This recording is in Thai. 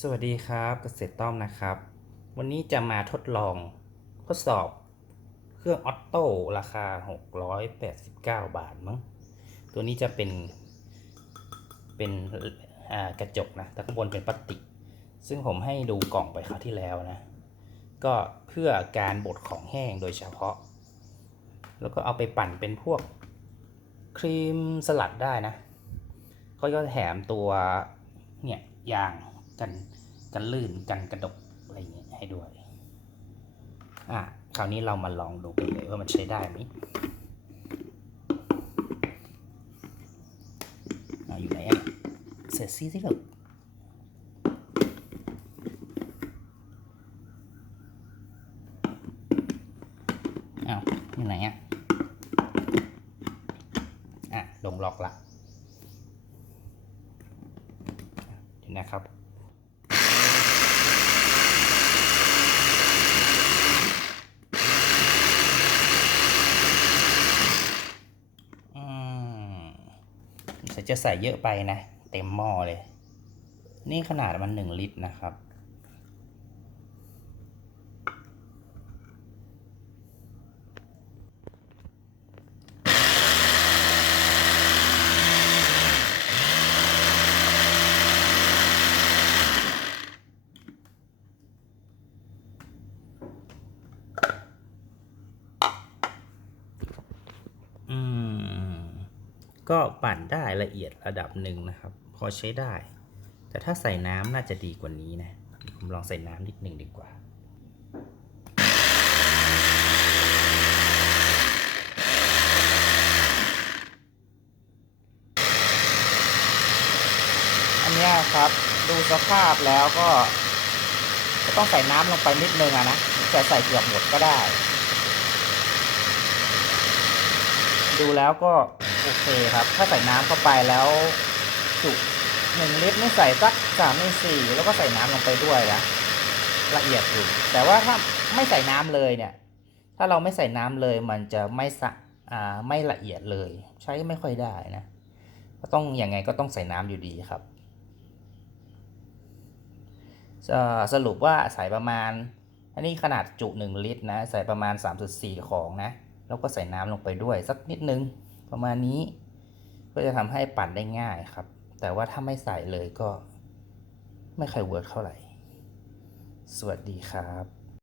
สวัสดีครับเกษตรต้อมนะครับ วันนี้จะมาทดลองทดสอบเครื่องออตโต้ราคา 689 บาทมั้งตัวนี้จะเป็นเป็นกระจกนะแต่ข้างบนเป็นพลาสติก ซึ่งผมให้ดูกล่องไปคราวที่แล้วนะ ก็เพื่อการบดของแห้งโดยเฉพาะ แล้วก็เอาไปปั่นเป็นพวกครีมสลัดได้นะเขาก็แถมตัวเนี่ยยาง กันกันลื่นกันกระดกอะไรเงี้ยให้ด้วย อะคราวนี้เรามาลองดูกันเลยว่ามันใช้ได้ไหมอยู่ไหนอะเสร็จซี่สิลูกอ้าอยู่ไหนอะอะลงล็อกละเดี๋ยวนะครับ ใส่จะใส่เยอะไปนะ เต็มหม้อเลย นี่ขนาดมันหนึ่งลิตรนะครับ ก็ปั่นได้ละเอียดระดับหนึ่งนะครับ พอใช้ได้ แต่ถ้าใส่น้ำน่าจะดีกว่านี้นะผมลองใส่น้ำนิดหนึ่งดีกว่าอันเนี้ยครับดูสภาพแล้วก็ก็ต้องใส่น้ำลงไปนิดนึงอะนะแต่ใส่เกือบหมดก็ได้ ดูแล้วก็ โอเคครับ ถ้าใส่น้ำเข้าไปแล้วจุหนึ่งลิตรนี่ใส่สักสามในสี่แล้วก็ใส่น้ำลงไปด้วยนะละเอียดอยู่แต่ว่าถ้าไม่ใส่น้ำเลยเนี่ย ถ้าเราไม่ใส่น้ำเลยมันจะไม่สะอ่าไม่ละเอียดเลย ใช้ไม่ค่อยได้นะก็ต้องอยังไงก็ต้องใส่น้ำอยู่ดีครับสรุปว่าใส่ประมาณ อันนี้ขนาดจุ 1 ลิตรนะ ใส่ประมาณ 3.4 ของนะ แล้วก็ใส่น้ำลงไปด้วยสักนิดนึง ประมาณนี้ ก็จะทำให้ปั่นได้ง่ายครับ แต่ว่าถ้าไม่ใส่เลยก็ไม่ค่อยเวิร์กเท่าไหร่ สวัสดีครับ